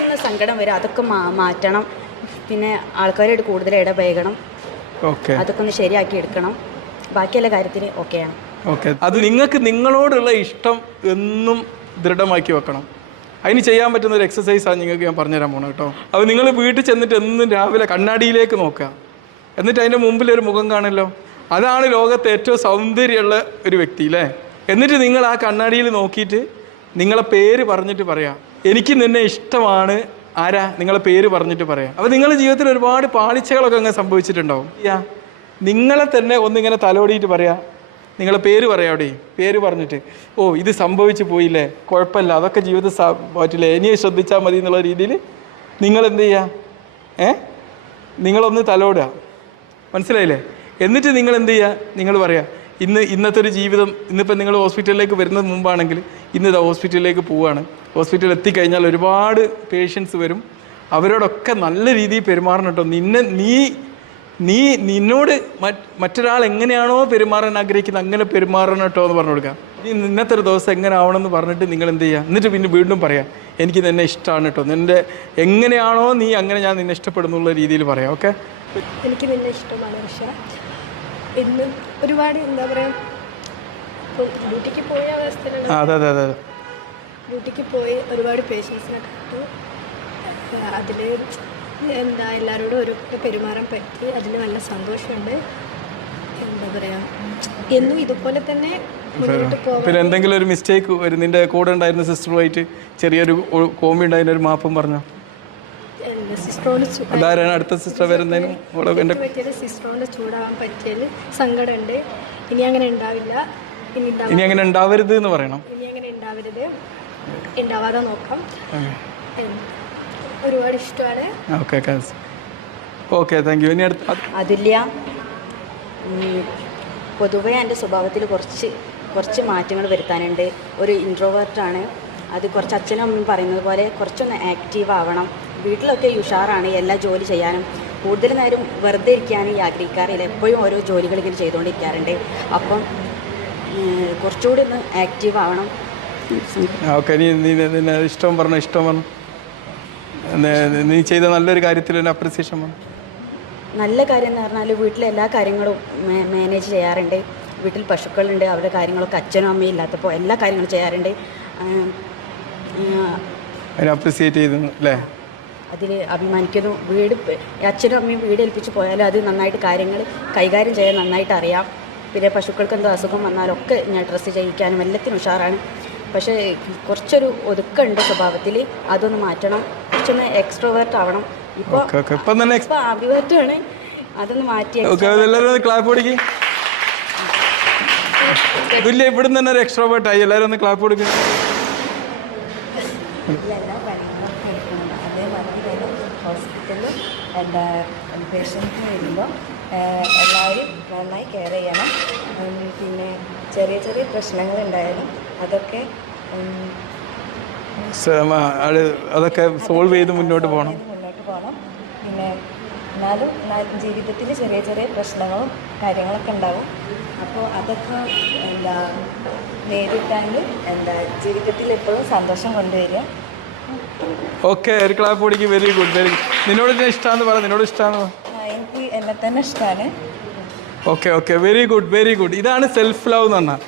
ഇടയ്ക്കൊന്ന് സങ്കടം വരും, അതൊക്കെ മാറ്റണം. പിന്നെ ആൾക്കാരോട് കൂടുതൽ ഇടപഴകണം, അതൊക്കെ ഒന്ന് ശരിയാക്കി എടുക്കണം. ബാക്കിയുള്ള കാര്യത്തിന് ഓക്കെയാണ്. അത് നിങ്ങൾക്ക് നിങ്ങളോടുള്ള ഇഷ്ടം എന്നും ദൃഢമാക്കി വെക്കണം. അതിന് ചെയ്യാൻ പറ്റുന്ന ഒരു എക്സസൈസാണ് നിങ്ങൾക്ക് ഞാൻ പറഞ്ഞുതരാൻ പോകണം കേട്ടോ. അപ്പോൾ നിങ്ങൾ വീട്ടിൽ ചെന്നിട്ട് എന്നും രാവിലെ കണ്ണാടിയിലേക്ക് നോക്കുക, എന്നിട്ട് അതിൻ്റെ മുമ്പിലൊരു മുഖം കാണല്ലോ, അതാണ് ലോകത്തെ ഏറ്റവും സൗന്ദര്യമുള്ള ഒരു വ്യക്തി അല്ലേ. എന്നിട്ട് നിങ്ങൾ ആ കണ്ണാടിയിൽ നോക്കിയിട്ട് നിങ്ങളെ പേര് പറഞ്ഞിട്ട് പറയാം, എനിക്ക് നിന്നെ ഇഷ്ടമാണ്. ആരാ? നിങ്ങളെ പേര് പറഞ്ഞിട്ട് പറയാം. അപ്പോൾ നിങ്ങളുടെ ജീവിതത്തിൽ ഒരുപാട് പാളിച്ചകളൊക്കെ അങ്ങനെ സംഭവിച്ചിട്ടുണ്ടാവും. നിങ്ങളെ തന്നെ ഒന്നിങ്ങനെ തലോടിയിട്ട് പറയാം, നിങ്ങളെ പേര് പറയാം. അവിടെ പേര് പറഞ്ഞിട്ട്, ഓ ഇത് സംഭവിച്ചു പോയില്ലേ, കുഴപ്പമില്ല, അതൊക്കെ ജീവിതം പറ്റില്ല, ഇനിയെ ശ്രദ്ധിച്ചാൽ മതി എന്നുള്ള രീതിയിൽ നിങ്ങൾ എന്ത് ചെയ്യുക, നിങ്ങളൊന്ന് തലോടുക. മനസ്സിലായില്ലേ? എന്നിട്ട് നിങ്ങൾ എന്ത് ചെയ്യുക, നിങ്ങൾ പറയുക, ഇന്നത്തെ ഒരു ജീവിതം, ഇന്നിപ്പോൾ നിങ്ങൾ ഹോസ്പിറ്റലിലേക്ക് വരുന്നത് മുമ്പാണെങ്കിൽ ഇന്നിതാ ഹോസ്പിറ്റലിലേക്ക് പോവുകയാണ്. ഹോസ്പിറ്റലിൽ എത്തിക്കഴിഞ്ഞാൽ ഒരുപാട് പേഷ്യൻസ് വരും, അവരോടൊക്കെ നല്ല രീതിയിൽ പെരുമാറണം കേട്ടോ. നിന്നോട് മറ്റൊരാൾ എങ്ങനെയാണോ പെരുമാറാൻ ആഗ്രഹിക്കുന്നത് അങ്ങനെ പെരുമാറണം കേട്ടോ എന്ന് പറഞ്ഞു കൊടുക്കുക. ഇന്നത്തെ ഒരു ദിവസം എങ്ങനെ ആവണമെന്ന് പറഞ്ഞിട്ട് നിങ്ങൾ എന്ത് ചെയ്യുക, എന്നിട്ട് പിന്നെ വീണ്ടും പറയാം, എനിക്ക് നിന്നെ ഇഷ്ടമാണ് കേട്ടോ, നിൻ്റെ എങ്ങനെയാണോ നീ അങ്ങനെ ഞാൻ നിന്നെ ഇഷ്ടപ്പെടുന്നുള്ള രീതിയിൽ പറയാം. ഓക്കെ, എനിക്ക് നിന്നെ ഇഷ്ടമാണ് പക്ഷേ ഇന്ന് ഒരുപാട് എന്താ പറയുക, ഇപ്പോൾ ഡ്യൂട്ടിക്ക് പോയ അവസ്ഥയിലാണ്. അതെ ഡ്യൂട്ടിക്ക് പോയി ഒരുപാട് പേഷ്യൻസിനെ കണ്ടു. അതിൽ എന്താ എല്ലാവരോടും ഒരു പെരുമാറാൻ പറ്റി, അതിൽ നല്ല സന്തോഷമുണ്ട്. എന്താ പറയുക, എന്നും ഇതുപോലെ തന്നെ മുന്നോട്ട് പോകാം. പിന്നെ എന്തെങ്കിലും ഒരു മിസ്റ്റേക്ക് വരും, നിൻ്റെ കൂടെ ഉണ്ടായിരുന്ന സിസ്റ്ററുമായിട്ട് ചെറിയൊരു കോമി ഉണ്ടായിരുന്ന ഒരു മാപ്പും പറഞ്ഞോ? സിസ്റ്ററോട് അടുത്ത സിസ്റ്റർ വരുന്നതിനും പറ്റിയത് സിസ്റ്ററോട് ചൂടാവാൻ പറ്റിയതിൽ സങ്കടമുണ്ട്. ഇനി അങ്ങനെ ഉണ്ടാവില്ല, ഇനി അങ്ങനെ ഉണ്ടാവരുത് എന്ന് പറയണം. ഇനി അങ്ങനെ ഉണ്ടാവരുത്, ഉണ്ടാവാതെ നോക്കാം. ഒരുപാട് ഇഷ്ടമാണ്. Okay thank you. ഇനി അതില്ല, പൊതുവേ എൻ്റെ സ്വഭാവത്തിൽ കുറച്ച് മാറ്റങ്ങൾ വരുത്താനുണ്ട്. ഒരു ഇൻട്രോവേർട്ടാണ്, അത് കുറച്ച് അച്ഛനും അമ്മയും പറയുന്നത് പോലെ കുറച്ചൊന്ന് ആക്റ്റീവ് ആവണം. വീട്ടിലൊക്കെ ഉഷാറാണ്, എല്ലാ ജോലി ചെയ്യാനും. കൂടുതൽ നേരം വെറുതെ ഇരിക്കാനും ആഗ്രഹിക്കാറില്ല, എപ്പോഴും ഓരോ ജോലികൾ ഇങ്ങനെ ചെയ്തുകൊണ്ടിരിക്കാറുണ്ട്. അപ്പം കുറച്ചുകൂടി ഒന്ന് ആക്റ്റീവ് ആവണം. ഓക്കെ, നീ ഇഷ്ടം പറഞ്ഞു നീ ചെയ്ത നല്ലൊരു കാര്യത്തിൽ അപ്രിസിയേഷൻ പറഞ്ഞു. നല്ല കാര്യം എന്ന് പറഞ്ഞാൽ വീട്ടിലെ എല്ലാ കാര്യങ്ങളും മാനേജ് ചെയ്യാറുണ്ട്. വീട്ടിൽ പശുക്കളുണ്ട്, അവരുടെ കാര്യങ്ങളൊക്കെ അച്ഛനും അമ്മയും ഇല്ലാത്തപ്പോൾ എല്ലാ കാര്യങ്ങളും ചെയ്യാറുണ്ട്. അപ്രിസിയേറ്റ് ചെയ്തു അല്ലേ, അതിൽ അഭിമാനിക്കുന്നു. അച്ഛനും അമ്മയും വീട് ഏൽപ്പിച്ച് പോയാലും അത് നന്നായിട്ട് കാര്യങ്ങൾ കൈകാര്യം ചെയ്യാൻ നന്നായിട്ട് അറിയാം. പിന്നെ പശുക്കൾക്ക് എന്തോ അസുഖം വന്നാലൊക്കെ ഞാൻ ഡ്രസ്സ് ചെയ്യിക്കാനും എല്ലാത്തിനും ഉഷാറാണ്. പക്ഷേ കുറച്ചൊരു ഒതുക്കുണ്ട് സ്വഭാവത്തിൽ, അതൊന്ന് മാറ്റണം. കുറച്ചൊന്ന് എക്സ്ട്രോവേർട്ട് ആവണം. ഇപ്പോൾ അഭിവേർട്ടാണ്, അതൊന്ന് മാറ്റി. ഇവിടുന്ന് തന്നെ ഒരു എക്സ്ട്രോവേർട്ട് ആയി, എല്ലാവരും ഒന്ന് ക്ലാപ്പ് കൊടുക്കുക. ഹോസ്പിറ്റലിൽ എന്താ പേഷ്യൻറ്റിന് വരുമ്പോൾ എല്ലാവരും നന്നായി കെയർ ചെയ്യണം. പിന്നെ ചെറിയ ചെറിയ പ്രശ്നങ്ങളുണ്ടായാലും അതൊക്കെ സോൾവ് ചെയ്ത് മുന്നോട്ട് പോകണം. പിന്നെ എന്നാലും ജീവിതത്തിൽ ചെറിയ ചെറിയ പ്രശ്നങ്ങളും കാര്യങ്ങളൊക്കെ ഉണ്ടാവും. അപ്പോൾ അതൊക്കെ എന്താ നേരിട്ടാണ്ട് ജീവിതത്തിൽ എപ്പോഴും സന്തോഷം കൊണ്ടുവരിക. ഓക്കെ, ഒരു ക്ലാപ്പ് കൊടുക്കി. Very good. നിന്നോട് ഇഷ്ടമാണെന്ന് പറ, നിന്നോട് ഇഷ്ടമാണെന്ന് പറ. എനിക്ക് എന്നെ തന്നെ ഇഷ്ടമാണ്. Okay, very good. ഇതാണ് സെൽഫ് ലവ് എന്ന് പറഞ്ഞാൽ.